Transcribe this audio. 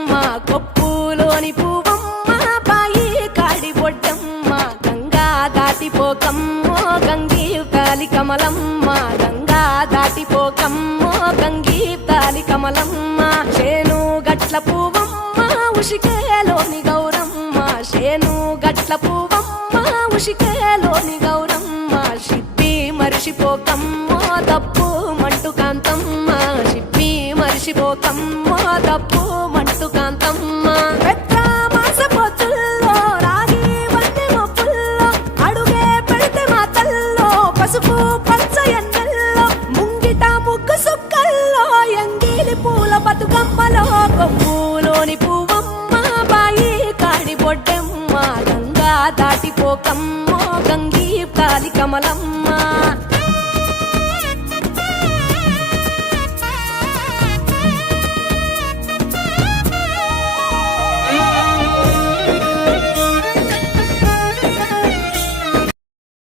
బొడ్డమ్మ కొప్పులోని పువ్వమ్మ బాయి కాడి బొడ్డమ్మ గంగా దాటిపోకమ్మో గంగీ తాలి కమలమ్మ గంగా దాటిపోకమ్మో గంగీ తాలి కమలమ్మ చేను గట్ల పువ్వమ్మ ఉషికేలోని గౌరమ్మ చేను గట్ల పువ్వమ్మ ఉషికేలోని గౌరమ్మ షిప్పి మరిషిపోకమ్మో తప్పు మంటు కాంతమ్మ షిప్పి మరిషిపోకమ్మో తప్పు మంటు కాంతమ్మ పెద్ద మాసపోతుల్లో రాగి వంటి మొప్పుల్లో అడుగే పెడితే మా తల్లో పసుపు పచ్చ ఎన్నెల్లో ముంగిట ముగ్గు సుక్కల్లో ఎంగిలి పూల బతుకమ్మలో కొమ్ములోని పువ్వమ్మ బాయి కాడి బొడ్డమ్మ గంగా దాటిపోకమ్మో గంగీ తాలి కమలమ్మ